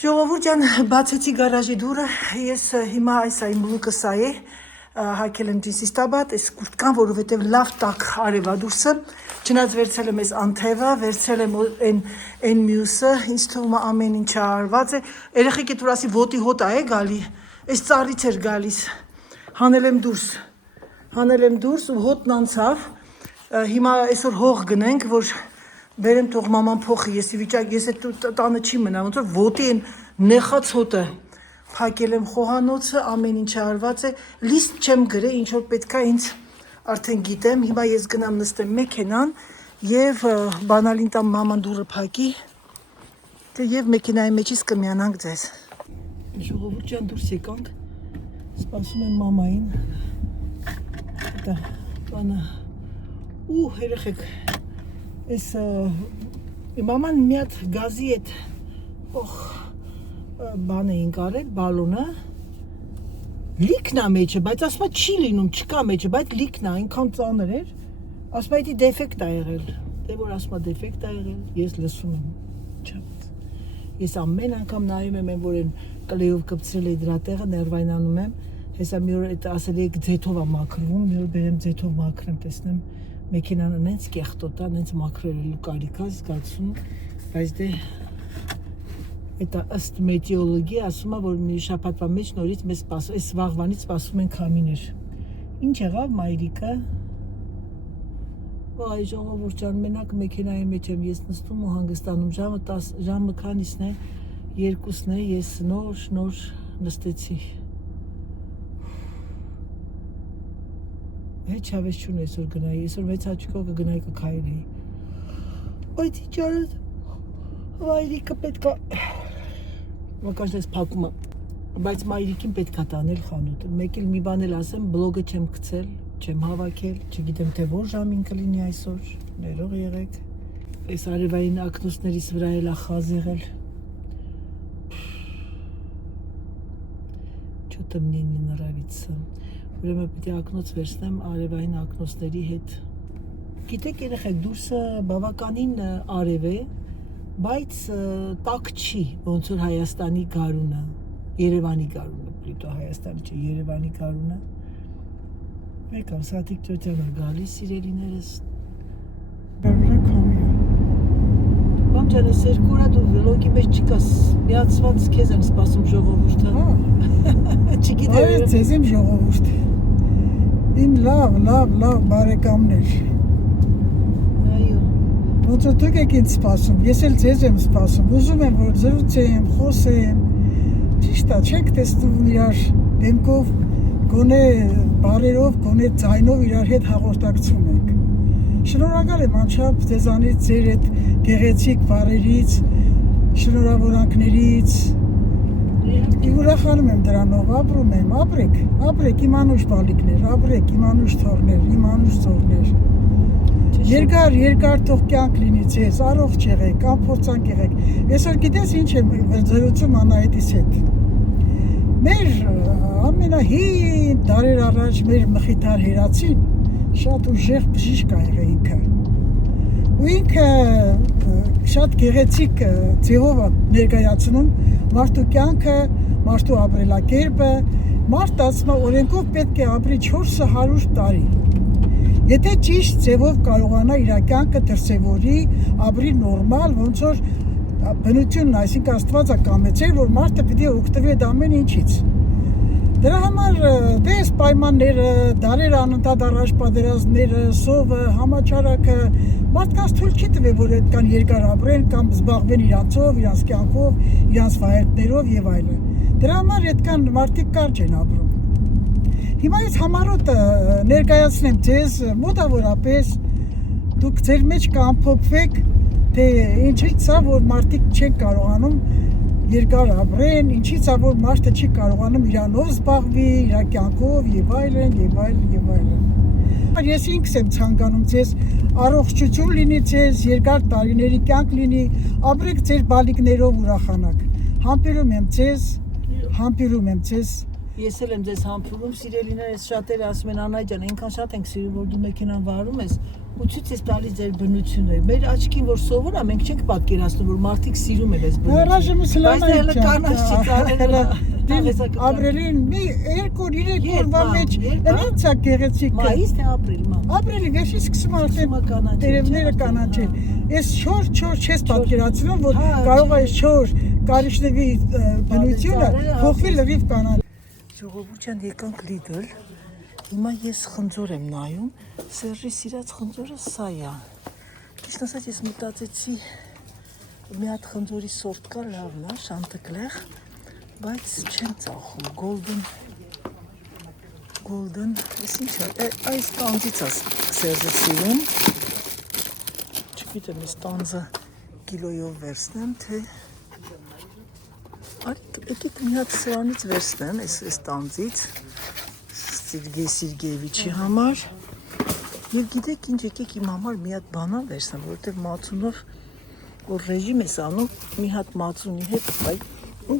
Ժողովուրդ ջան, բացեցի գարաժի դուռը, ես հիմա այս այն բլուկը սա է, հակել եմ դինսիստաբատ, այս կուրտկան, որովհետև լավ տակ արևա դուրսը, չնայած վերցել եմ այս անթևը, վերցել եմ այն մյուսը, ինձ թվում է ամեն ինչը արված է, երեխեք էդ որ ասի ոտի հոտ է գալի, այս ծառից էր գալիս, հանել եմ դուրս ու հոտն անցավ, հիմա այսօր հող գնենք, որ բերեմ թող մաման փոխի, ես այդ տանը չի մնա, ոնց որ ոտի են նեխած հոտը, փակել եմ խոհանոցը, ամեն ինչ արված է, լիստ չեմ գրել, ինչ որ պետքա ինձ արդեն գիտեմ, հիմա ես գնամ նստեմ մեքենան եւ բանալին տամ մաման դուռը փակի, եւ մեքենայի մեջից կմիանանք ձեզ։ Ժողովուրդ ջան, դուրս եկանք, սպասում եմ մամային, դա բանը, ու երեխեք, Այս մաման մի հատ գազի այդ բան էին կարել, բալոնը, լիքն է մեջը, բայց ասում է չի լինում, չկա մեջը, բայց լիքն է, այնքան ծանր էր, ասում է դա դեֆեկտ է եղել, դե որ ասում է դեֆեկտ է եղել, ես լսում եմ, չափ, ես ամեն անգամ նայում եմ, որ են կլեյով կպցրել է դրա տեղը, ներվայնանում եմ, հեսա մի օր ասել եք ձեթով է մաքրվում, մի օր բերեմ ձեթով մաքրեմ, տեսնեմ, մեքենան նենց կեղտոտա, նենց մաքրելու կարիքա զգացում, բայց դե էտա ըստ մետեորոլոգի ասում է, որ մի շաբաթվա մեջ նորից մեզ սպասում, այս վաղվանից սպասում են քամիներ։ Ինչ եղավ մայրիկը։ Վայ ժողովուրդ ջան, մենակ մեքենայի մեջ եմ ես նստում ու հանգստանում, ժամը քանիսն է, 2-ն է, ես նոր նստեցի։ Հետ չավես չուն այսօր գնայի, այսօր մեծ հաճկով կգնայի կքայլեի։ Բայց ինչ արած, մայրիկը պետքա, մականչ ես պակում է, բայց մայրիկին պետքա տանել խանութը, մեկ էլ մի բան էլ ասեմ, բլոգը չեմ կցել, չեմ հավաքել, չգիտեմ թե որ ժամին կլինի այսօր, ներող եղեք, այս արևային ակնոցներից վրա էլ ախազ եղել, չոտը мне не нравится. Ուրեմն պիտի ակնոց վերցնեմ արևային ակնոցների հետ։ Գիտեք երեխեք, դուրսը բավականին արև է, բայց տաք չի, ոնց որ Հայաստանի գարունը, Երևանի գարունը, պլուտո Հայաստանի չէ, Երևանի գարունը։ Եկավ Սաթիկ Ճոճանը գալիս սիրելիներս։ Բավարար քամի է։ Բամ ջան, ես երկու օր դու վլոգի մեջ չկաս, միացված քեզ եմ սպասում ժողովուրդը։ Չգիտեմ։ Այո, ձեզ եմ ժողովուրդ։ Իմ լավ բարեկամներ։ Այո։ Ոնց որ դուք եք ինձ սպասում, ես էլ ձեզ եմ սպասում, ուզում եմ որ զրուցեմ, խոսեմ։ Ճիշտ է, չենք տեսնում իրար դեմքով, գոնե բարերով, գոնե ձայնով իրար հետ հաղորդակցում ենք։ Շնորհակալ եմ անչափ ձեզանից, ձեր այդ գեղեցիկ բարերից, շնորհավորանքներից։ Ուրախանում եմ դրանով, ապրում եմ, ապրեք իմ անուշ բալիկներ, ապրեք իմ անուշ թորներ, իմ անուշ ծորներ։ Երկար թող կյանք լինի ձեզ, առողջ եղեք, անփորձանք եղեք։ Այսօր գիտես ինչ եմ զրուցում Անահիտիս հետ։ Մեր ամենահին դարեր առաջ մեր մխիթար հերացին շատ ուժեղ բժիշկ ա եղել ինքը։ Ու ինքը շատ գեղեցիկ ձևով ներկայացնում մարդու կյանքը, մարդու ապրելակերպը, մարդ ասում է օրենքով պետք է ապրի 400 տարի։ Եթե ճիշտ ձևով կարողանա իր կյանքը դրսևորի, ապրի նորմալ, ոնց որ բնությունն, այսինքն Աստվածը կամեցել, որ մարդը պիտի օգտվի այդ ամեն ինչից։ Դրա համար դες պայմանները, դարեր անընդհատ առաջ պատերազմները, սովը, համաճարակը, մարդկանց թույլ չի տվել, որ այդքան երկար ապրեն կամ զբաղվեն իրանցով, իրանց կյանքով, իրանց վայելքներով եւ այլն։ Դրա համար այդքան մարդիկ կարճ են ապրում։ Հիմա ես համառոտ ներկայացնեմ ձեզ մոտավորապես դուք ձեր մեջ կամփոփվեք, թե ինչից է որ մարդիկ չեն կարողանում երկար ապրեն, ինչից է որ մարդը չի կարողանում իրանով զբաղվի, իր կյանքով եւ այլն։ Ես ինքս եմ ցանկանում ձեզ առողջություն լինի ձեզ, երկար տարիների կյանք լինի, ապրեք ձեր բալիկներով ուրախանաք։ Համբերում եմ ձեզ։ Ես էլ եմ ձեզ համբուրում, սիրելիներս շատերը ասում են Անահիտ ջան, այնքան շատ ենք սիրում, որ դու մեքենան վարում ես, ու ցույց ես տալիս ձեր բնությունը։ Մեր աչքին որ սովոր է, մենք չենք պատկերացնում, որ մարդիկ սիրում են այս բնությունը։ Հրաժեշտ սլանա Բայց հələ կանաչ չծարել։ Ապրիլին մի 2-3 օրվա մեջ ինձ է գեղեցիկ։ Մայիս թե ապրիլ, մամ։ Ապրիլի վերջից սկսում արդեն տերևները կանաչել։ Այս չոր չես պատկերացնում, որ կարող է չոր կարիճների բնությունը փոխվի լրիվ կանաչ։ Ժողովուրդ ջան, եկանք Lidl։ Հիմա ես խնձոր եմ նայում, Սերժի սիրած խնձորը սա է։ Ճիշտ ասած ես մտածեցի մի հատ խնձորի սորտ կա, լավն է, շանտկլեղ, բայց չեմ ծախում, golden, ես ինչ է, այս տանձից է Սերժը սիրում, չգիտեմ, ես տանձը կիլոյով վերցնեմ, թե եկեք մի հատ սրանից վերցնեմ, այս տանձից, Սերգեյ Սերգեյևիչի համար և գիտեք ինչ եկեք իմ համար մի հատ բանան վերցնեմ, որովհետև մածունով որ ռեժիմ ես անում, մի հատ մածունի հետ,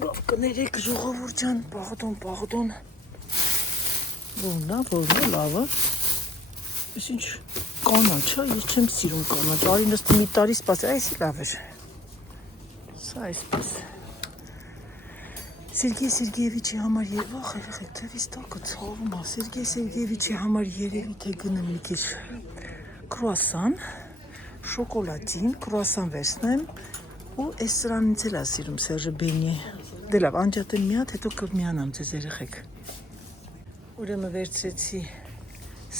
գավ կներեք ժողովուրդ ջան, պաղդոն, որն է, լավը, ես ինչ կանաչ է, ես չեմ սիրում կանաչ, արի նստի մի տարի սպասի, այս լավ էր, սա այսպես, Սերգեյ Սերգեյևիչի համար երվախ երեխեք, թևից տակը ցավում է, Սերգեյ Սերգեյևիչի համար երևի թե գնեմ մի քիչ կրուասան, շոկոլադին, կրուասան վերցնեմ ու այս սրանից էլ է սիրում Սերժը բենի, դե լավ, անջատեմ մի հատ, հետո կմիանամ ձեզ երեխեք, ուրեմն վերցրեցի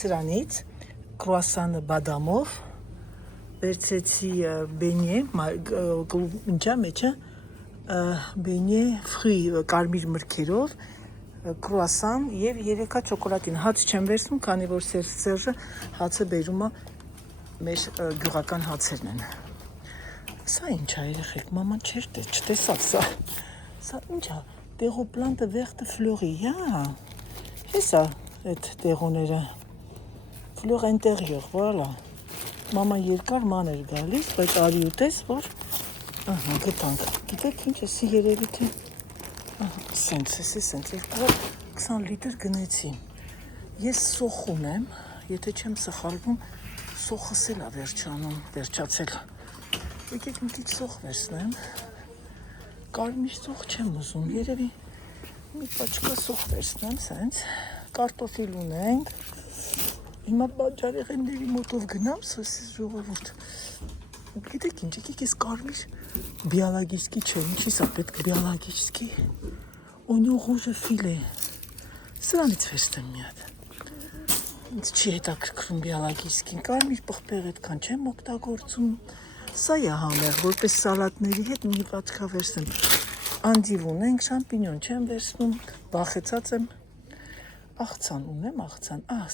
սրանից, կրուասանը բադամով, վերցրեցի բենի, ինչա մեջը, բենյե ֆրի կարմիր մրգերով, կրուասան և 3 հատ շոկոլադին, հաց չեմ վերցնում, քանի որ Սերժը հացը բերում է մեր գյուղական հացերն են։ Սա ինչ է երեխեք, մաման չտեսավ սա ինչ է, տեղոպլանտը վեղտը ֆլորի, հեսա այդ տեղոները, ֆլոր ինտերիոր, վալա, մաման երկար ման էր գալիս, բայց արի ուտես, որ Ահա, գտանք, գիտեք ինչ էսի երևի թե, սենց, 20 լիտր գնեցի, ես սոխ ունեմ, եթե չեմ սխալվում, սոխս էլ է վերջացել, եկեք մի քիչ սոխ վերցնեմ, կարմիր սոխ չեմ ուզում, երևի մի պաչկա սոխ վերցնեմ, սենց, կարտոֆիլ ունենք, հիմա բաջարեղենների մոտով գնամ, ժողովուրդ, գիտեք ինչ, եկեք ես կարմիր բիալագիչկի չէ, ինչի սա պետք բիալագիչկի, օնյո ղուժը ֆիլե, սրանից վերցնեմ մի հատ, ինձ չի հետաքրքրում բիալագիչկին, կարմիր պղպեղ այդքան չեմ օգտագործում, սա է համեղ, որպես սալատների հետ մի պատկա վերցնեմ, անդիվ ունենք, շամպինյոն չեմ վերցնում, բախեցած եմ, աղցան ունեմ,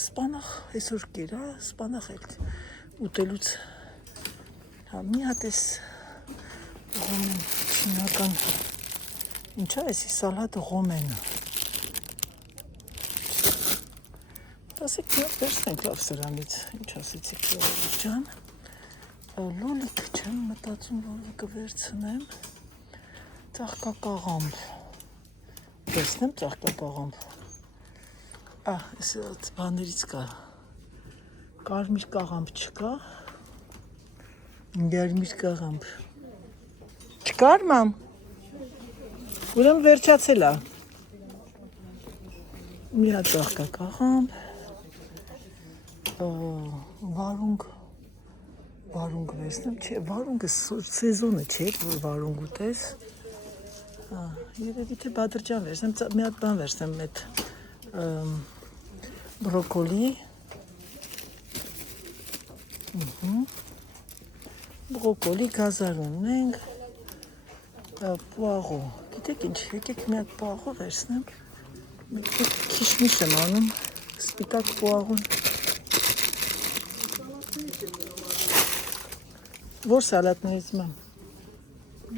սպանախ, այսօր կերա, սպանախ էլ ուտելուց, մի հատ ես ղոմեն, չինական, ինչա էսի սալատը ղոմենը, ասեք մի հատ վերցնենք լավ սրանից, ինչ ասեցիք ժողովուրդ ջան, լոլիկ չեմ մտածում, որ կվերցնեմ, ծաղկակաղամբ, վերցնեմ ծաղկակաղամբ, այս բաներից կա, կարմիր կաղամբ չկա, Գարմիր կաղամբ, չկար մամ, ուրեմ վերջացել է, մի հատ ծաղկակաղամբ, վարունգ վերցնեմ, վարունգը սեզոնը չէ, որ վարունգ ուտես, երևի թե բադրջան վերցնեմ, մի հատ բան վերցնեմ, այդ բրոկոլի, բրոկոլի գազար ունենք, պուաղո, գիտեք ինչ, եկեք մի հատ պուաղո վերցնեմ, քիշմիշ եմ անում, սպիտակ պուաղոն, որ սալատներից մամ,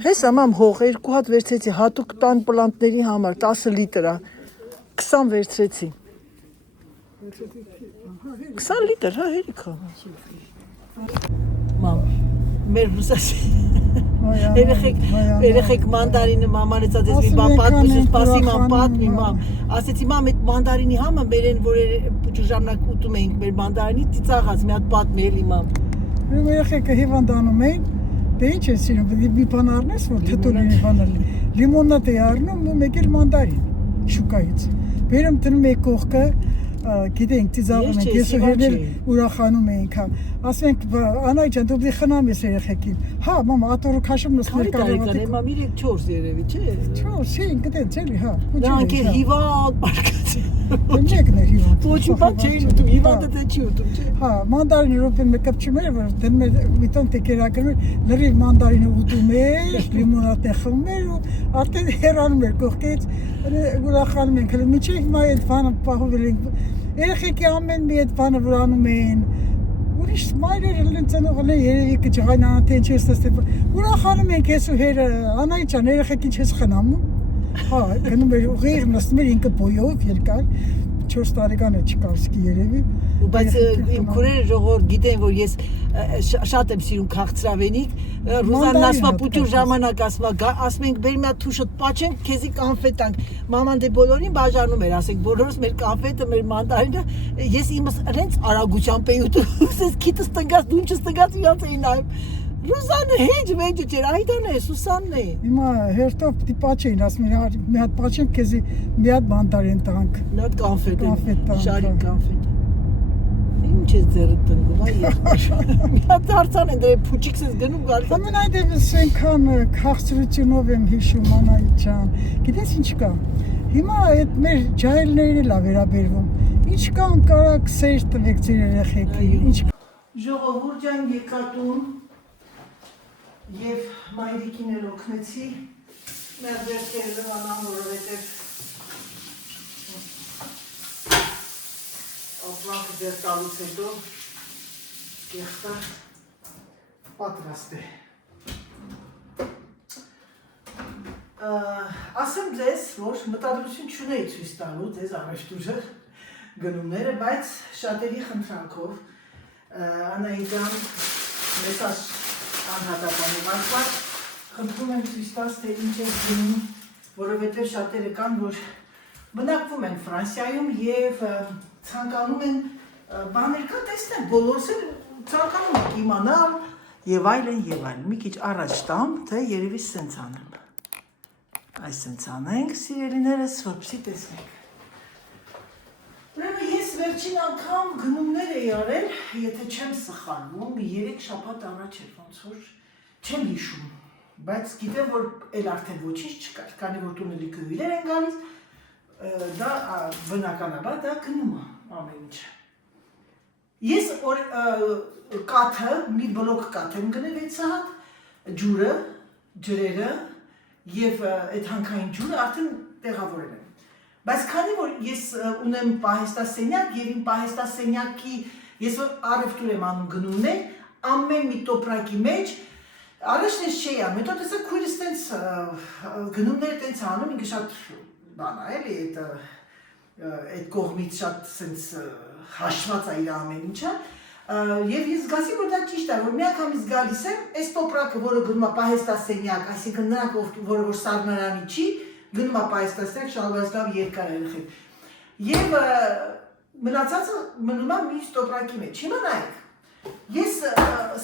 հեսա մամ հող, 2 հատ վերցրեցի, հատուկ տան պլանտների համար, 10 լիտր, 20 վերցրեցի, 20 լիտր, հերիք հա, մամ, մեր հուսասի, երեխեք մանդարինը մաման էցած ես մի բան պատմում, սպասի ման պատմի մամ։ Ասեցի մամ այդ մանդարինի համը մերեն որ ժամանակ ուտում էինք մեր մանդարինի ծիծաղած մի հատ պատմի էլի մամ։ Երեխեքը հիվանդանում էին, դե ինչ ես սիրում, մի բան առնես, որ թթուլինի բանել, լիմոնադ է առնում ու մեկ էլ մանդարին շուկայից։ Բերում դնում եք կողքը, գիտենք ծիծաղում ենք, ես ու հերն էլ ուրախանում էինք, ասում ենք, Անայ ջան, դու պիտի խնամ ես երեխեքին։ Հա, մամա, ատորը քաշում նստներ կարողացեք։ Քանի մամի 3-4 երևի, չէ։ 4-5 գտեց էլի, հա։ Նրանք էլ հիվանդ բարկացին։ Մեկն է հիվանդ։ Ոչ մի բան չէին ուտում, հիվանդը դե չի ուտում, չէ։ Հա, մանդարինը ռոպեն մեկ կպչում էր, որ դնում էր մի տոն տեկերակրում էր, լրիվ մանդարինը ուտում էր, լիմոնադն է խմում էր ու արդեն հեռանում էր կողքից, ուրախանում ենք, հələ միջև հիմա այդ բանը պահովել ենք։ Երեխեքի ամեն մի այդ բանը որ անում էին, ուրիշ մայրերը լեն ծնողն են երևի կջղայնան թե ինչ ես տեսել, ուրախանում ենք ես ու հերը, Անայ ջան, երեխեքին չես խնամում։ Հա, գնում էր ուղիղ նստում էր ինքը բոյով երկար, 4 տարեկան է չկարսկի երևի։ Բայց իմ քուրերը ժողովուրդ գիտեն որ ես շատ եմ սիրում քաղցրավենիք, Ռուզանն ասում է պուտյուր ժամանակ ասում ենք բերի մի հատ թուշոտ պաչենք, քեզի կանֆետ տանք։ Մաման դե բոլորին բաժանում էր, ասենք բոլորս մեր կանֆետը, մեր մանդարինը, ես իմս հենց արագությամբ էի ուտում, ասես քիթս տնկած, դունչս տնկած իրանց էի նայում։ Ռուզանը հեչ վեճը չէր, այդան է, Սուսանն է։ Հիմա հերթով պիտի պաչեին, ասում են մի հատ պաչենք, քեզի մի հատ մանդարին տանք։ Մի հատ կանֆետ տանք, շարիկ կանֆետ։ Ինչ ես ձեռդ տնկում, այ եղբայր։ Մի հատ դարձան են դրե փուչիկս ես գնում գալիս։ Ամենայդևս այնքան քաղցրությունով եմ հիշում Անայ ջան։ Գիտես ինչ կա։ Հիմա այդ մեր ջահելներին էլ է վերաբերվում։ Ինչ կան կարակ սեր տվեք ձեր երեխեքին։ Ինչ ժողովուրդ ջան եկատուն եւ մայրիկին էլ օգնեցի մեր ձեռքերը լվանան որովհետեւ ապրանքը ձեր տալուց հետո կեղտը պատրաստ է։ Ասեմ ձեզ, որ մտադրություն չունեի ցույց տալու ձեզ առևտուրը գնումները, բայց շատերի խնդրանքով Անայի ջան մեսաժ անհատականի վարված խնդրում եմ ցույց տաս թե ինչ է գնում, որովհետև շատերը կան, որ բնակվում են Ֆրանսիայում եւ ցանկանում են բաներ կա տեսնել, բոլորս էլ ցանկանում եք իմանալ եւ այլն եւ այլն։ Մի քիչ առաջ տամ, թե երևի սենց անեմ։ Այս սենց անենք, սիրելիներս, որպեսզի տեսնենք։ Ուրեմն ես վերջին անգամ գնումներ էի արել, եթե չեմ սխալվում, 3 շաբաթ առաջ էր ոնց որ չեմ հիշում, բայց գիտեմ որ էլ արդեն ոչինչ չկար, քանի որ տունը լիքը հյուրեր են գալիս, դա բնականաբար դա գնում է ամեն ինչ։ Ես կաթը, մի բլոկ կաթ եմ գնել 6 հատ, ջուրը, ջրերը եւ այդ հանքային ջուրը արդեն տեղավորել եմ։ Բայց քանի որ ես ունեմ պահեստասենյակ եւ իմ պահեստասենյակի ես որ առևտուր եմ անում գնումներ, ամեն մի տոպրակի մեջ առաջն ես չէի անում, հետո տեսա քույրս տենց գնումներ տենց անում, ինքը շատ բան է, էլի այդ կողմից շատ սենց հաշված է իր ամեն ինչը, եւ ես զգացի որ դա ճիշտ է, որ մի անգամից գալիս եմ, այս տոպրակը, որը գնում է պահեստասենյակ, այսինքն նրանք որը որ սառնարանի չի, գնում է պահեստասենյակ, շալվազգավ երկար երեխեք։ Եվ մնացածը մնում է մի տոպրակի մեջ։ Հիմա նայեք, ես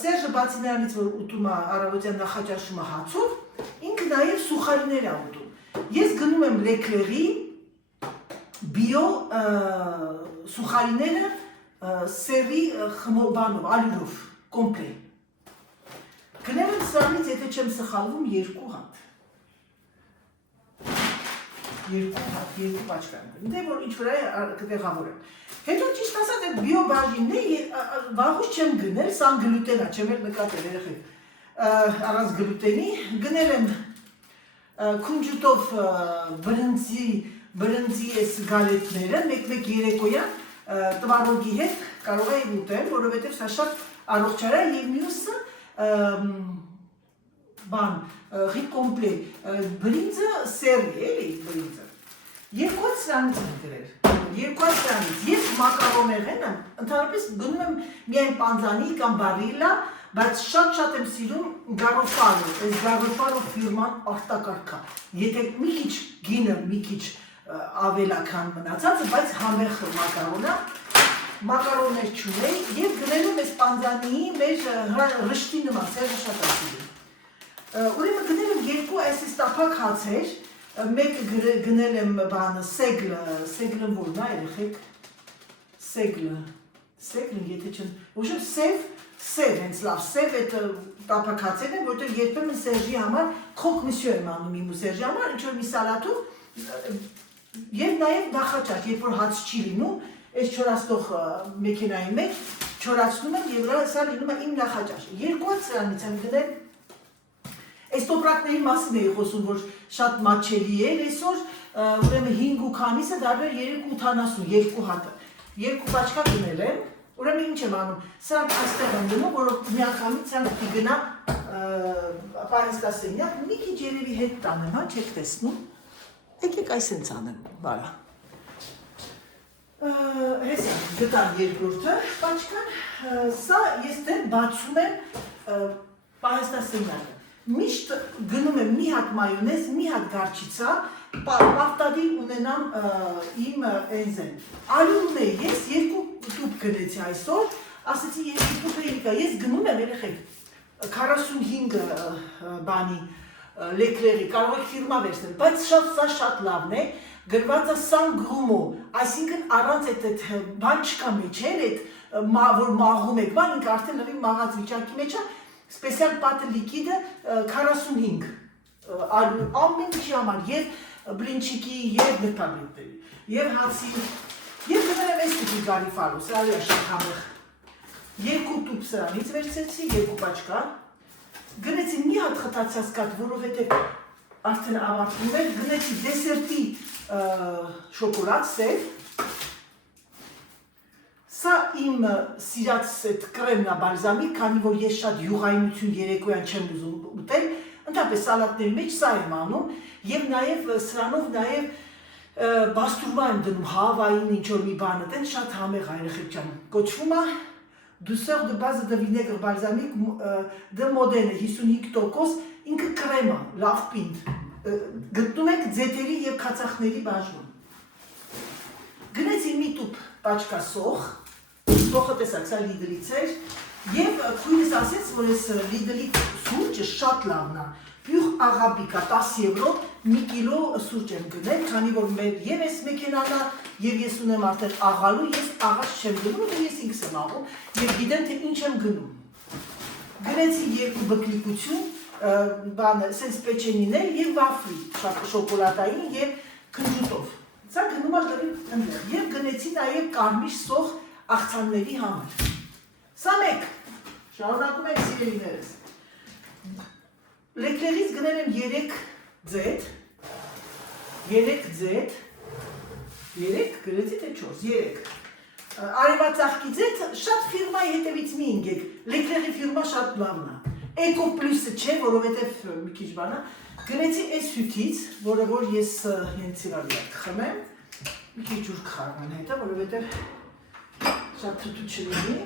Սերժը բացի նրանից, որ ուտում է առավոտյան նախաճաշումը հացով, ինքը նաև սուխարիներ է ուտում։ Ես գնում եմ Leclerc-ի բիո սուխարիները սերի խմորբանով, ալյուրով, կոմպլետ։ Գնել եմ սրանից, եթե չեմ սխալվում, 2 հատ։ 2 պաչկա եմ գնում, դե որ ինչ-որ է կտեղավորեմ։ Հետո ճիշտ ասած այդ բիո բաժինն է, վաղուց չեմ գնել, սան գլուտեն է, չեմ էլ նկատել երեխեք, առանց գլուտենի, գնել եմ քունջուտով բրնձի այս գալետները, մեկ երեկոյան տվարոգի հետ կարող է ուտել, որովհետև սա շատ առողջար է և մյուսը ղի կոմպլետ, բրինձը սերի, էլի բրինձը։ 2 հատ սրանից եմ գրել, 2 հատ սրանից, ես մակարոներ եմ, ընդհանրապես գնում եմ միայն պանձանի կամ բարիլա, բայց շատ եմ սիրում Garofalo, այս Garofalo ֆիրման արտակարգա։ Եթե մի քիչ գինը, մի քիչ ավելական մնացած, բայց համեղ մակարոններ չունեի եւ գնելու մեզ պանձանի մեր ռշտի նման, սերը շատ ասիլի։ Ուրեմն գնել եմ երկու այսպես տափակ հացեր, մեկը գնել եմ բանը սեգլը որն է երեխեք, սեգլը եթե չեն, ուշեմ սև հենց լավ, սև այդ տափակ հացեր են, որտեղ երբեմն Սերժի համար խոք միսյո եմ անում իմ ու Սերժի համար, ինչ-որ մի սալատով եւ նաեւ նախաճաշ, երբ որ հաց չի լինում, այս չորացնող մեքենայի մեջ չորացնում եմ եւ սա լինում է իմ նախաճաշը։ Երկու հատ սրանից եմ գնել։ Այս տոպրակների մասին էի խոսում, որ շատ մատչելի էր այսօր, ուրեմն 5 ու քանիսը դարձել 3.80, երկու հատը։ Երկու պաչկա գնել եմ, ուրեմն ինչ եմ անում, սրանք այստեղ եմ դնում, որ միանգամից սրանք պիտի գնա պահեստասենյակ, մի քիչ երևի հետ տանեմ, հա, չեք տեսնում։ Եկեք այսենց անեմ, բարա։ Հեսա, գտան երկրորդը պաչկան, սա ես դեր բացում եմ պահեստասենյակը։ Միշտ գնում եմ մի հատ մայոնեզ, մի հատ գարչիցա, պարտադիր ունենամ իմ էնզեն։ Ալյունն է, ես երկու տուփ գնեցի այսօր, ասեցի երկու տուփ էիկա, ես գնում եմ երեխեք 45 բանի լեկլերի, կարող եք ֆիրմա վերցնել, բայց սա շատ լավն է, գրված է San Grumo, այսինքն առանց այդ բան չկա մեջ էր, որ մաղում եք, բան ինք արդեն լրիվ մաղած վիճակի մեջ է, սպեսիալ պատը լիկիդը 45, ամեն ինչի համար, և բլինչիկի, և նրբաբետների, և հացի, և գնել եմ այս տիպի Garofalo, սրա է շատ համեղ, երկու տուփ սրանից վերցեցի, երկու պաչկա, գնեցի մի հատ խտացած կատ, որովհետև արդեն ավարտվում էր, գնեցի դեսերտի շոկոլադ սև, սա իմ սիրած կրեմն է բալզամիկ, քանի որ ես շատ յուղայնություն երեկոյան չեմ ուզում ուտել, ընդհանրապես սալատների մեջ սա եմ անում եւ նաեւ սրանով նաեւ բաստուրմա եմ դնում հավային ինչ-որ մի բանը, տեն շատ համեղ երեխեք ջան, կոչվում է douceur de base de vinaigre balsamique de Modène 55%, ինքը կրեմ է, լավ պինդ, գտնում եք ձետերի եւ քացախների բաժնում։ Գնեցի մի տուփ պաչկա սոխ, սոխը տեսակ, սա Lidl-ից էր, եւ քույրս ասեց, որ այս Lidl-ի սուրճը շատ լավն է, Pure Arabica 10 եվրո մի կիլո սուրճ եմ գնել, քանի որ մեր եւ այս մեքենան է, եւ ես ունեմ արդեն աղալու, ես աղաց չեմ գնում, ես ինքս եմ աղում, եւ գիտեմ թե ինչ եմ գնում։ Գնեցի երկու բկլիկություն, բանը, սենց պեչենիներ եւ վաֆլի, շոկոլադային եւ քնջուտով։ Սա գնում է լրիվ ընդեր, եւ գնեցի նաեւ կարմիր սոխ աղցանների համար։ Սա մեկ, շարունակում ենք սիրելիներս։ Լեկլերից գնել եմ 3 ձետ, 3 գրեցի թե 4, 3 արևածաղկի ձետ, շատ ֆիրմայի հետևից մի ինգեք, լեկլերի ֆիրմա շատ լավն է, Eco Plus-ը չէ, որովհետև մի քիչ բան է, գնեցի այս հյութից, որը որ ես հենց իրարի խմեմ, մի քիչ ջուր կխառնեմ հետը, որովհետև շատ թթու չլինի,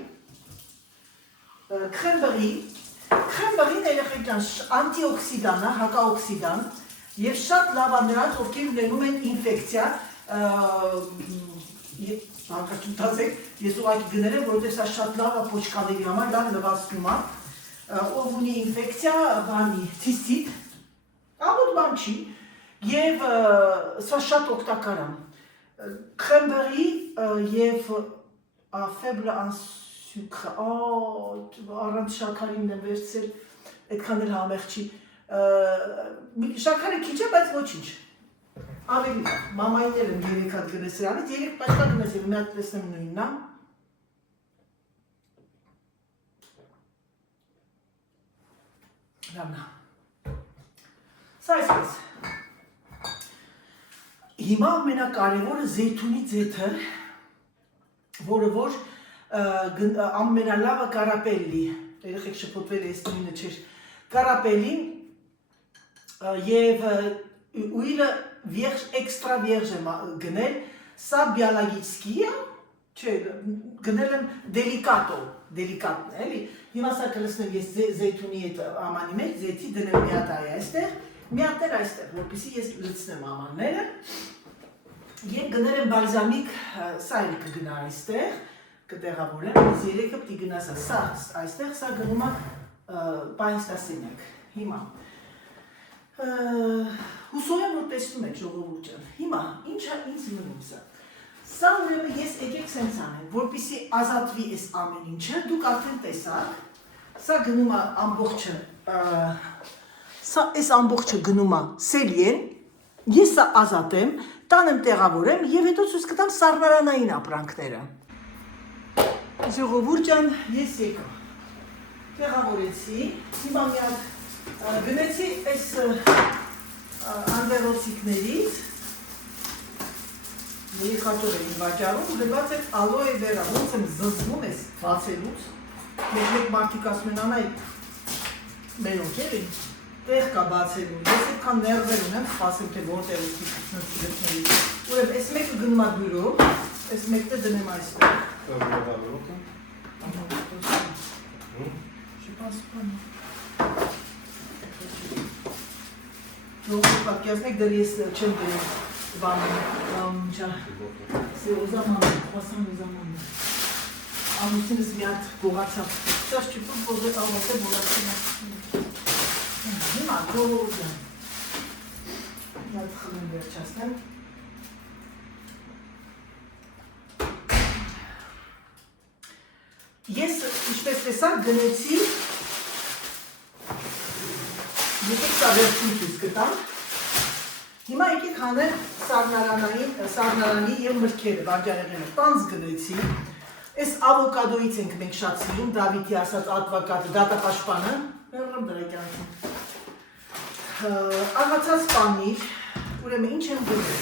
Քրեմբերին երեխեք ջան անտիօքսիդան է, հակաօքսիդան եւ շատ լավ է նրանց, ովքեր ունենում են ինֆեկցիա, հանկարծուտացեք, ես ուղղակի գնել եմ, որովհետեւ սա շատ լավ է պոչկաների համար, լավ լվացնում է, ով ունի ինֆեկցիա, բանի, ցիստիտ, ամոթ բան չի, եւ սա շատ օգտակար է։ Քրեմբերի եւ faible en sucre, առանց շաքարին եմ վերցել, այդքան էլ համեղ չի, շաքարը քիչ է, բայց ոչինչ, ավելի լավ, մամային էլ եմ 3 հատ գնել սրանից, 3 պաչկա գնես եմ, մի հատ տեսնեմ նույնն է, լավն է, սա այսպես, հիմա ամենակարևորը զեյթունի ձեթը, որը որ ամենալավը կարապելի, երեխեք շփոթվել է, ես նույնը չէր, կարապելին և ուիլը էքստրա վիերժ եմ գնել, սա բիալագիցկի է, չէ, գնել եմ դելիկատո, դելիկատն է, էլի, Հիմա սա կլսնեմ ես զեյթունի այդ ամանի մեջ, զեյթի դնեմ մի հատ այ այստեղ, մի հատ էլ այստեղ, որպեսզի ես լցնեմ ամանները։ Եվ գնել եմ բալզամիկ, սա էլ կգնա այստեղ, կտեղավորեմ, ես երեքը պտի գնա սա այստեղ, սա գնում է պահեստասենյակ։ Հիմա հուսով եմ, որ տեսնում եք ժողովուրդ ջան։ Հիմա ինչա ինձ մնում սա։ Սա ուրեմն ես եկեք սենց անեմ, որպեսզի ազատվի այս ամեն ինչը, դուք արդեն տեսաք, սա գնում է ամբողջը, սա այս ամբողջը գնում է սելիեն, ես սա ազատեմ, տանեմ տեղավորեմ եւ հետո ցույց կտամ սառնարանային ապրանքները։ Ժողովուրդ ջան, ես եկա։ Տեղավորեցի, հիմա մի հատ գնեցի այս անվերոցիկներից Երիխաճով եմ վաճառում, գրված է ալոե վերա, ոնց եմ զզվում ես բացելուց, մեկ մարդիկ ասում են անայ մեր ոնքեր են, տեղ կա բացելու, ես այդքան ներվեր ունեմ, սպասեմ թե որտեղ ուստի գտնելի, ուրև այս մեկը գնում է բյուրո, այս մեկը դնեմ այստեղ։ Ժողովուրդ պատկերացնեք, դեռ ես չեմ դրել Սեոզամանն, խոսան ուզամանն ամուսինս մի հատ գողացավ Սաս չպում պոզետ աղոտ է բոլացին Հիմա գողոզան Մի հատ խլում վերջասնեմ Ես ինչպես տեսակ գնեցի Եկեք սա վերջին ցույց կտամ Հիմա եկեք հանեմ սառնարանի և մրգերը, վաճառեղենը, տանձ գնեցի, այս ավոկադոից ենք մենք շատ սիրում, Դավիթի ասած ադվակատը, դատապաշտպանը, մերրում դրակյանցում, աղացած պանիր, ուրեմն ինչ եմ գնել,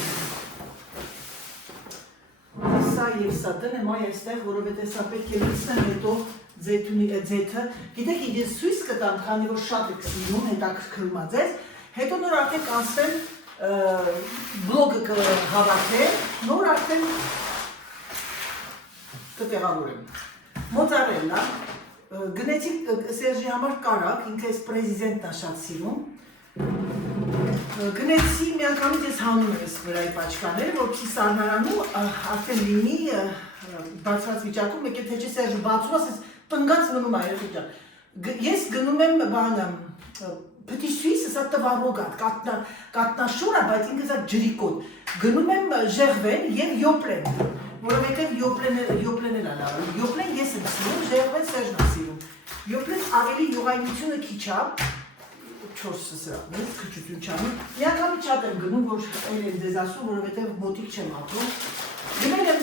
սա և սա դնեմ այ այստեղ, որովհետև սա պետք է լցնեմ հետո ձեթը, գիտեք ես ցույց կտամ, քանի որ շատ եք սիրում, հետաքրքրում ա ձեզ, հետո նոր արդեն կանցնեմ բլոգը կհավաքեմ, նոր արդեն կտեղավորեմ։ Մոծարելլա, գնեցի Սերժի համար կարակ, ինքը ես պրեզիդենտն ա շատ սիրում, գնեցի մի անգամից ես հանում եմ ես վրայի պաչկաները, որպեսզի սառնարանում արդեն լինի բացված վիճակում, եկել թե չէ Սերժը բացում ասես տնգած մնում ա երեխա Ես գնում եմ բանը Petit Suisse, ça te va regarder. Կատնաշորա, բայց ինքը սա ջրիկոտ։ Գնում եմ Ժեղվեն և Յոպլեն, որովհետև Յոպլեն էլ ալավ։ Յոպլեն ես եմ սիրում, Ժեղվեն Սերժն է սիրում։ Յոպլեն ավելի յուղայնությունը քիչ ա, 4 սրան, քչություն չանում։ Մի անգամից շատ եմ գնում, որ էլ եմ ձեզ ասում, որովհետև մոտիկ չեմ ապրում։ Գնել եմ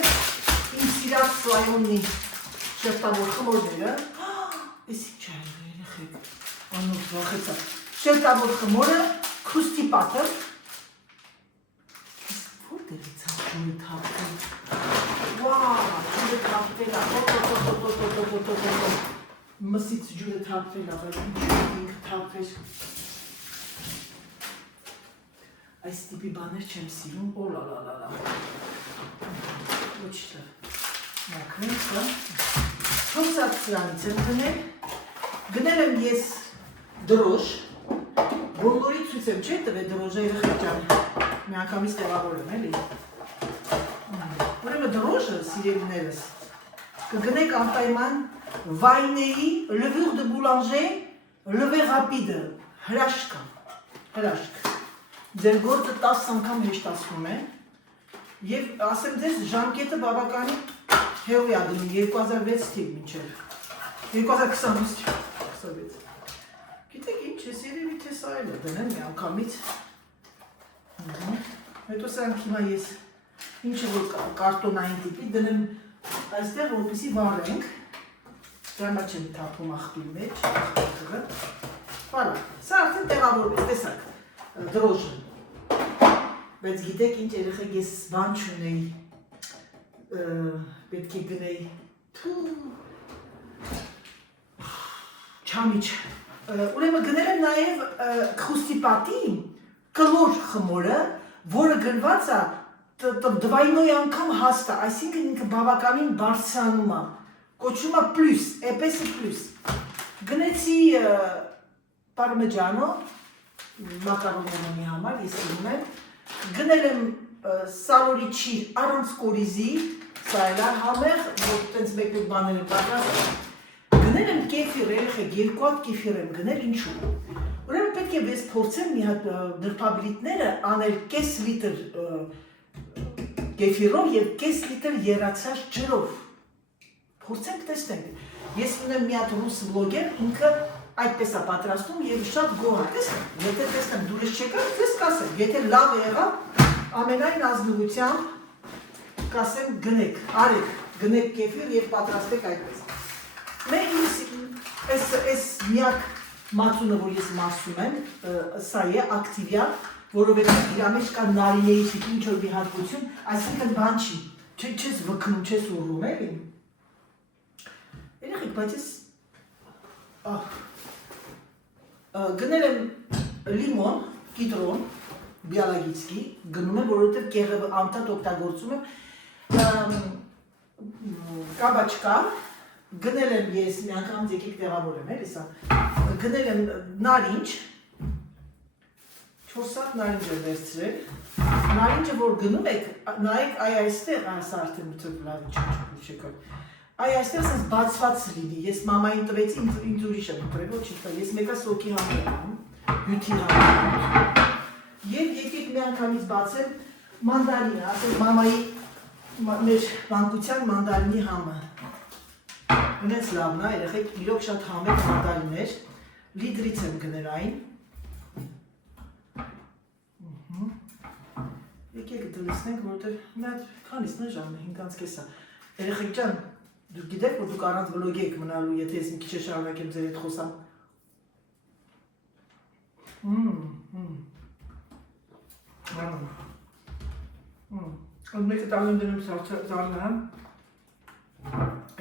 իմ սիրած Սլայոնի շերտավոր խմորները։ Էս ինչ է երեխեք, անոր վախեցա։ Շերտավոր խմորը, քրուստի պատը, որտեղ է ցավ ջուրը թափվել, ջուրը թափվել է, մսից ջուրը թափվել է, բայց ինքը թափվել, այս տիպի բաներ չեմ սիրում, օլալալալա, ոչ լավ, մաքրեմ սա, հոսած սրանից եմ գնել եմ ես դրոշ, բոլորի ցույց եմ չէ տվել դրոժը երեխեք ջան, մի անգամից տեղավորեմ էլի։ Ուրեմն դրոժը, սիրելիներս, կգնեք անպայման վայների, levure de boulanger, lever rapide, հրաշք, հրաշք։ Ձեր գործը 10 անգամ հեշտացնում է և ասեմ ձեզ ժամկետը բավականի հեոյ ա դնում 2006 թիվ մինչև, 2026 Գիտեք ինչ, ես երևի թե սա էլ է դնեմ մի անգամից Հետո սրանք հիմա ես ինչը որ կարտոնային տիպի դնեմ այստեղ որպեսի վարենք Դրամա չեմ թափում աղբի մեջ Վարա, սա արդեն տեղավորվեց, տեսակ, դրոժը Բայց գիտեք ինչ երեխեք ես բան չունեի պետք է գնեի Չամիչ Ուրեմն գնել եմ նաև քրուստիպատի կլոր խմորը, որը գրված է դվայնոյ անգամ հաստ է, այսինքն ինքը բավականին բարձրանում է, կոչվում է պլյուս, էպես է պլյուս։ Գնեցի Parmigiano մակարոնի համար, ես ունում եմ, գնել եմ սալորի չիր առանց կորիզի, սա էլ համեղ, որ տենց մեկ-մեկ բաներ եմ պատրաստ, գնել եմ կեֆիր, երեխեք, 2 հատ կեֆիր եմ գնել, ինչու։ Ուրեմն պետք է ես փորձեմ մի հատ դրփաբլիթները անել կես լիտր կեֆիրով եւ կես լիտր եռացած ջրով։ Փորձենք տեսնենք։ Ես ունեմ մի հատ ռուս վլոգեր, ինքը այդպես է պատրաստում եւ շատ գոհ է։ Տեսնեք, եթե տեսնեմ դուրս չեկա, ես կասեմ, եթե լավ եղավ, ամենայն ազնվությամբ կասեմ գնեք, արեք, գնեք կեֆիր եւ պատրաստեք այդպես։ Մենք այս միակ մածունը, որ ես մասում եմ, սա է ակտիվիա, որովհետեւ իր մեջ կա նարինեի տիպ ինչ-որ մի հատկություն, այսինքն բան չի, չես վկնում, չես ուռում, էլի։ Երեխեք, բայց ես գնել եմ լիմոն, կիտրոն, բիալագիցկի, գնում եմ, որովհետև կեղևը անտատ օգտագործում եմ, կաբաչկա, գնել եմ ես մի անգամ եկեք տեղավորեմ, էլի սա, գնել եմ նարինջ, 4 հատ նարինջ եմ վերցրել, նարինջը որ գնում եք, նայեք այ այստեղ, ասա արդեն մտով լավ չեկա, այ այստեղ սենց բացված լինի, ես մամային տվեցի, ինձ ուրիշ եմ ուտրել, ոչ չկա, ես մեկա սոկի համար եմ, հյութի համար և եկեք մի անգամից բացեմ մանդարինը, ասել մամայի մեր բանկության մանդարինի համը, ունեց լավն է, երեխեք, իրոք շատ համեղ մանդարին էր, լիդրից եմ գնել այն, եկեք դլսնենք, որովհետև մի հատ քանիսն է ժամը, 5-ից կեսա, երեխեք ջան, դուք գիտեք, որ դուք առանց վլոգի եք մնալու, եթե ես մի քիչ շարունակեմ ձեր հետ խոսամ։ Այդ մեկը տալեմ դնում սարնարան,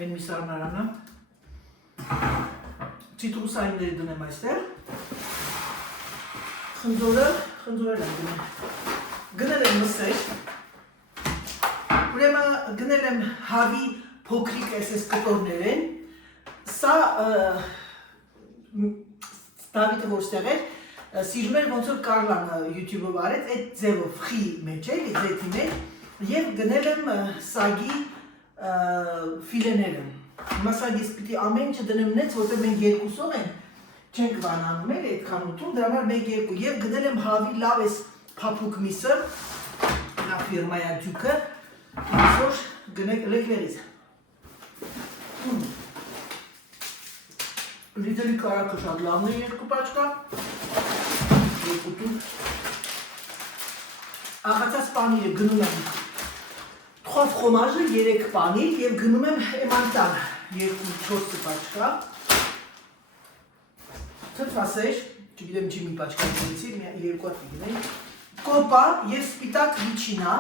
այն մի սարնարանը, ցիտրուսայինները դնեմ այստեղ, խնձորել եմ դնում, գնել եմ մսեր, ուրեմն գնել եմ հավի փոքրիկ SS կտորներ են, սա Դավիթը որ ստեղ էր, սիրում էր ոնց որ Կարլանը YouTube-ով արեց, այդ ձևով խի մեջ է, ձեթի մեջ, և գնել եմ սագի ֆիլեները, հիմա սա ես պիտի ամեն ինչը դնեմ նեց, որտեղ մենք երկուսով ենք, չենք վանանում էլ այդքան ուտում, դրա համար մեկ երկու, և գնել եմ հավի լավ էս փափուկ միսը, նա ֆիրմայա դյուկը, ինձ որ գնեք լեքլերից։ Լիդերի կարակը շատ լավն է երկու պաչկա, երկու տուն, աղացած պանիրը գնում եմ թխով խոմաժը 3 պանիր և գնում եմ էմանտան 2-4 պաչկա, թթվասեր, չգիտեմ չի մի պաչկա գնեցի, երկու հատ գնեմ, կոպա և սպիտակ վիչինա,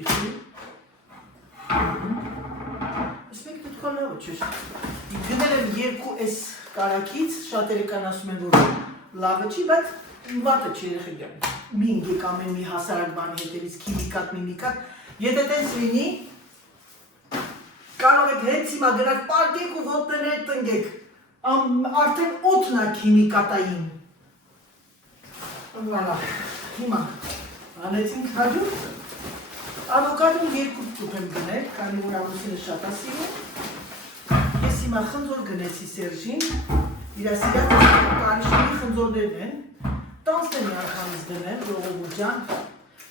երկու, Ասմեք դուտքա լավը չես, գնել եմ երկու էս կարակից, շատերը կան ասում են, որ լավը չի, բայց վատը չի երեխեք եմ, մի ինգեք ամեն մի հասարակ բանի հետևից, քիմիկատ, միմիկատ, եթե տենց լինի, կարող եք հենց հիմա գրակ պարկեք ու ոտներներ տնգեք, արդեն օդն է քիմիկատային, վալա, հիմա, անեցինք հաջուրդ, Ավոկադոն 2 տուփ եմ գնել, քանի որ ամուսինը շատ է սիրում, ես հիմա խնձոր գնեցի Սերժին, իր սիրած կարիշների խնձորներն են, տանցն եմ անգամից դնել, ժողովուրդ ջան,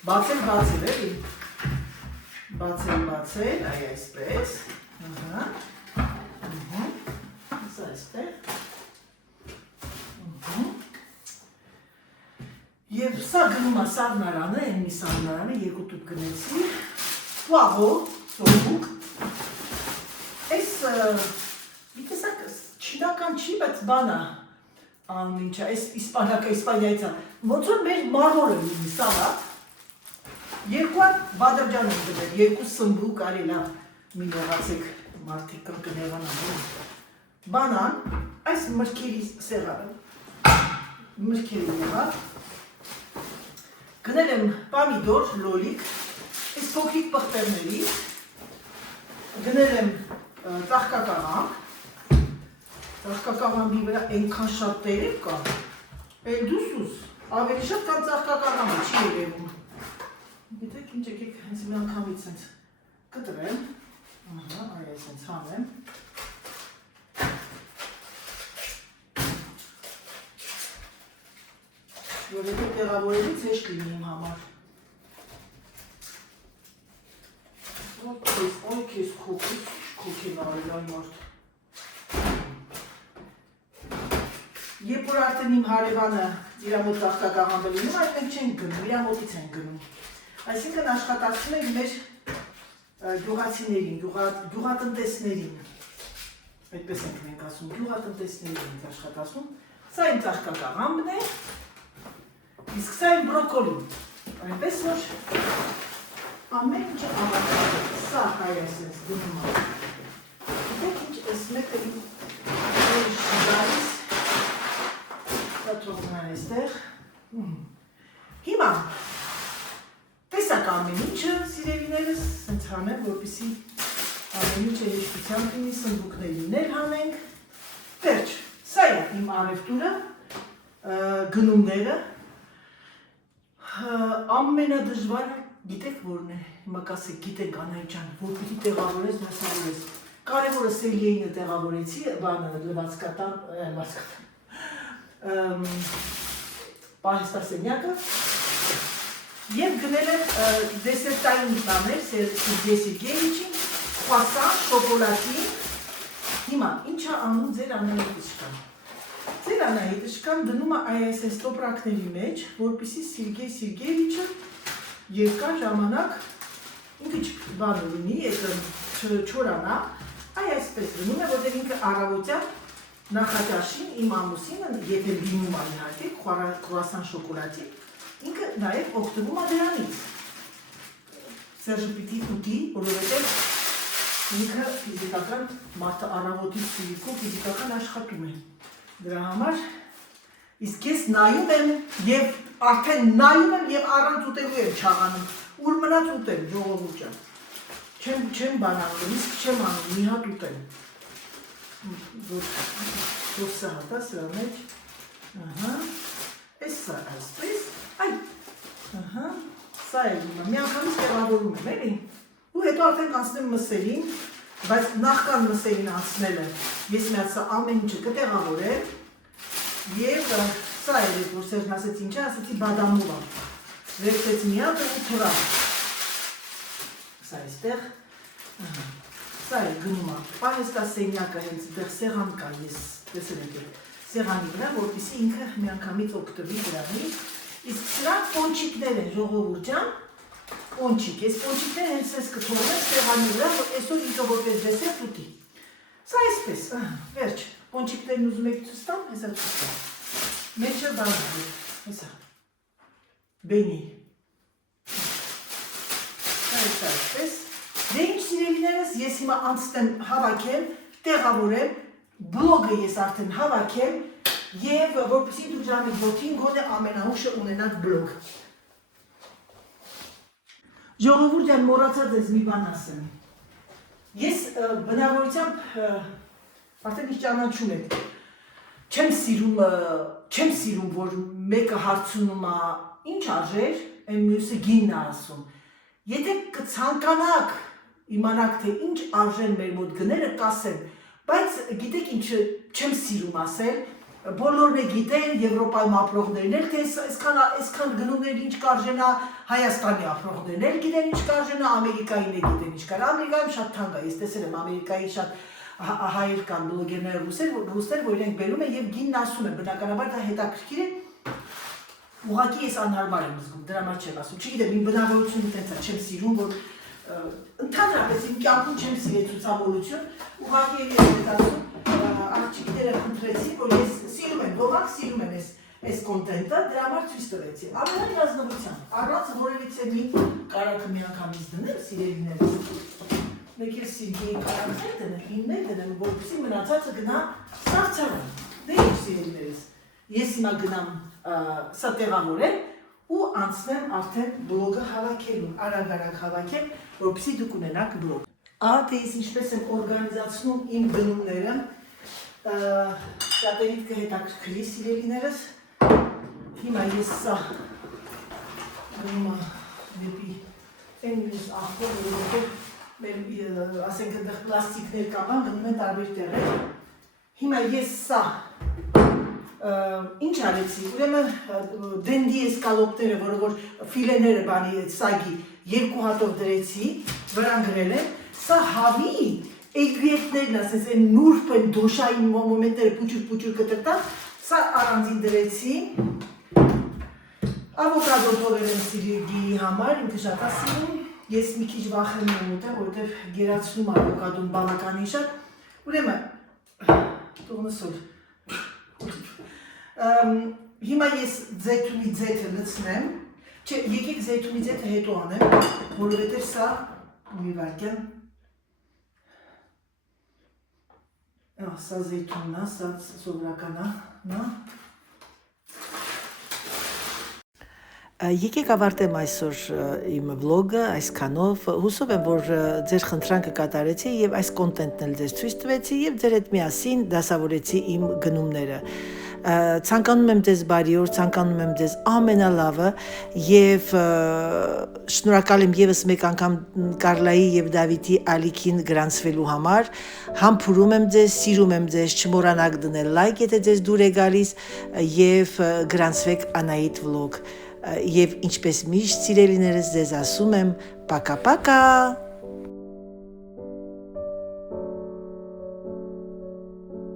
բացել էլի, բացել, այ այսպես, սա այստեղ, Եվ սա գնում է սարնարանը, են մի սարնարանը, 2 տուփ գնեցի, պուաղո, սոմուկ, այս, մի տեսակ չինական չի, բայց բանա, անինչա, այս իսպանիայից է, ոնց որ մեր մարմորը լինի, սալատ, 2 հատ բադրջան եմ գնել, 2 սմբուկ արի լավ, մի նեղացեք մարդիկ կնեղանան, բանան, այս մրկերի սեղարը, մրկերի նեղար, Գնել եմ պամիդոր, լոլիկ, այս փոքրիկ պղպեղների, գնել եմ ծաղկակաղանք, Ծաղկակաղամբի վրա այնքան շատ տերև կա, էլ դուս ուս, ավելի շատ կան ծաղկակաղամբը, չի երևում։ Գիտեք ինչ եկեք հենց մի անգամից հենց կտրեմ, այս հենց հանեմ։ Որ եթե տեղավորելից հեշտ լինի իմ համար։ Ոյ քեզ քոքին արել այ մարդ։ Երբ որ արդեն իմ հարևանը իր մոտ ծաղկակաղամբը լինում, այդ մենք չենք գնում, իր մոտից ենք գնում։ Այսինքն աշխատացնում ենք մեր գյուղացիներին, գյուղատնտեսներին։ Այդպես ենք մենք ասում, գյուղատնտեսներին ենք աշխատացնում։ Սա իմ ծաղկակաղամբն է, իսկ սա իմ բրոկոլին։ Այնպես որ ամեն ինչը ավարտել է, սա հայասենց գնում է։ Գիտեք ինչ, այս մեկը իմ գալիս, սա թողնան այստեղ։ Հիմա, տեսակ ամեն ինչը, սիրելիներս, սենց հանեմ, որպեսզի ամեն ինչը հեշտությամբ լինի, սնդուկներին էլ հանենք։ Վերջ, սա է իմ առևտուրը, գնումները, ամենադժվարը գիտեք որն է, հիմա կասեք գիտեք Անահիտ ջան, որ պիտի տեղավորես, դասավորես։ Կարևորը Սելիեինը տեղավորեցի, բանը լվացկատան, պահեստասենյակը և գնել եմ դեսերտային տաներ Սերգեյ Սերգեյիչին, խուասան, շոկոլադի։ Հիմա, ինչա անում ձեր Անահիտը Ձեր Անահիտը դնում է այս տոպրակների մեջ, որպեսզի Սերգեյ Սերգեյիչը երկար ժամանակ ինքը բանը լինի, չորանա, այսպես գնում է, որտեղ ինքը առավոտյան նախաճաշին իմ ամուսինը, եթե լինում է իհարկե, խուասան շոկոլադի, ինքը նաև օգտվում է դրանից։ Սերժը պիտի ուտի, որովհետև ինքը ֆիզիկական մարդը առավոտից սիրիկով ֆիզիկական աշխատում է։ Դրա համար իսկ ես նայում եմ և արդեն նայում եմ և առանց ուտելու եմ չաղանում, ուր մնաց ուտեմ, ժողովուրդ ջան։ Չեմ բանանում, իսկ չեմ անում, մի հատ ուտեմ։ Որ սա հատա սրա մեջ, այս սա այսպես, սա է իմը, մի անգամից տեղավորում եմ, էլի, ու հետո արդեն կանցնեմ մսերին, բայց նախքան մսերին անցնելը, ես մի հատ սա ամեն ինչը կտեղավորեմ, և սա էր որ Սերժն ասեց ինչ է, ասեցի բադամուվա, վերցեց մի հատ ու թրա, սա այստեղ, սա է գնում է, պահեստասենյակը հենց դեղ սեղան կա, ես տեսել եք սեղանի վրա, որպեսզի ինքը մի անգամից օգտվի դրանից, իսկ սրա պոնչիկներ են ժողովուրդ ջան, պոնչիկ, ես պոնչիկներ հենց ես կթողնեմ սեղանի վրա, որ այսօր ինքը որպես դեսերտ ուտի։ Սա այսպես, վերջ, պոնչիկներն ուզում եք ցույց տամ, հեսա ցույց տամ։ Մեջը բանալի, հեսա, բենի։ Սա այսպես, դե ինչ սիրելիներս, ես հիմա անցնեմ հավաքեմ, տեղավորեմ, բլոգը ես արդեն հավաքեմ և որպեսզի դուք ժամի ոտին գոնե ամենահուշը ունենաք բլոգ։ Ժողովուրդ ջան, մոռացած ես մի բան ասեմ։ Ես բնավորությամբ արդեն ինչ ճանաչում եք։ Չեմ սիրում, որ մեկը հարցնում է ինչ արժեր, այն մյուսը գինն է ասում։ Եթե կցանկանաք իմանաք, թե ինչ արժեն մեր մոտ գները, կասեմ, բայց գիտեք ինչ չեմ սիրում ասել, բոլորն է գիտեն, Եվրոպայում ապրողներն էլ, թե այսքան գնումներ ինչ կարժենա, Հայաստանի ապրողներն էլ գիտեն ինչ կարժենա, Ամերիկային է գիտեն ինչ կար, Ամերիկայում շատ թանկ է, ես տեսել եմ Ամերիկայի շատ հայեր կան, բլոգերներ ռուսներ, որ իրենք բերում են և գինն ասում են, բնականաբար դա հետաքրքիր է, ուղղակի ես անհարմար եմ զգում, դրա համար չեմ ասում, չգիտեմ, իմ բնավորությունը տենց է, չեմ սիրում, որ ընդհանրապես իմ կյանքում չեմ սիրել ցուցամոլություն, ուղղակի ես ասում, աղջիկները խնդրեցին, որ ես սիրում եմ, ոմանք սիրում են այս կոնտենտը, դրա համար ցույց տվեցի։ Ամենայն ազնվությամբ, առանց որևիցե մի կարագը մի անգամից դնել, սիրելիներս, մեկ էլ Սերգեյի կարագներ դնեմ, իններ դնեմ, որպեսզի մնացածը գնա Սարդարան։ Դե ինչ սիրելիներս, ես հիմա գնամ սա տեղավորեմ ու անցնեմ արդեն բլոգը հավաքելու, արագ հավաքեմ, որպեսզի դուք ունենաք բլոգ։ Թե ես ինչպես եմ օրգանիզացնում իմ գնումները, Շատերիդ կհետաքրքրի սիրելիներս։ Հիմա ես սա գնում դեպի այն մյուս աղբոր, որովհետև մեր ասենք այնտեղ պլաստիկներ կան, գնում են տարբեր տեղեր։ Հիմա ես սա ինչ արեցի, ուրեմն դենդի էսկալոպները, որը որ ֆիլեները բանի սագի երկու հատով դրեցի, վրան գրել են, սա հավի էգրիետներն ասես, այն նուրբ են դոշային մոմենտները պուչուր կտրտան, սա առանձին դրեցի, ավոկադո թողել եմ սիրգիի համար, ինքը շատ ասինում, ես մի քիչ վախենում եմ ուտեմ, որովհետև գերացնում ավոկադոն բավականին շատ, ուրեմն, տողնսոր, հիմա ես ձեթունի ձեթը լցնեմ, չէ, եկեք ձեթունի ձեթը հետո անեմ, որովհետև սա մի վարկյան, սա ձեթունն է, սա սովորական է, Եկեք ավարտեմ այսօր իմ վլոգը այսքանով, հուսով եմ, որ ձեր խնդրանքը կատարեցի և այս կոնտենտն էլ ձեզ ցույց տվեցի և ձեր հետ միասին դասավորեցի իմ գնումները։ Ցանկանում եմ ձեզ բարի օր, ցանկանում եմ ձեզ ամենալավը և շնորհակալ եմ ևս մեկ անգամ Կարլայի և Դավիթի ալիքին գրանցվելու համար, համբուրում եմ ձեզ, սիրում եմ ձեզ, չմոռանաք դնել լայք, եթե ձեզ դուր է գալիս և գրանցվեք Անահիտ վլոգ։ Եվ ինչպես միշտ սիրելիներս ձեզ ասում եմ, պակա-պակա։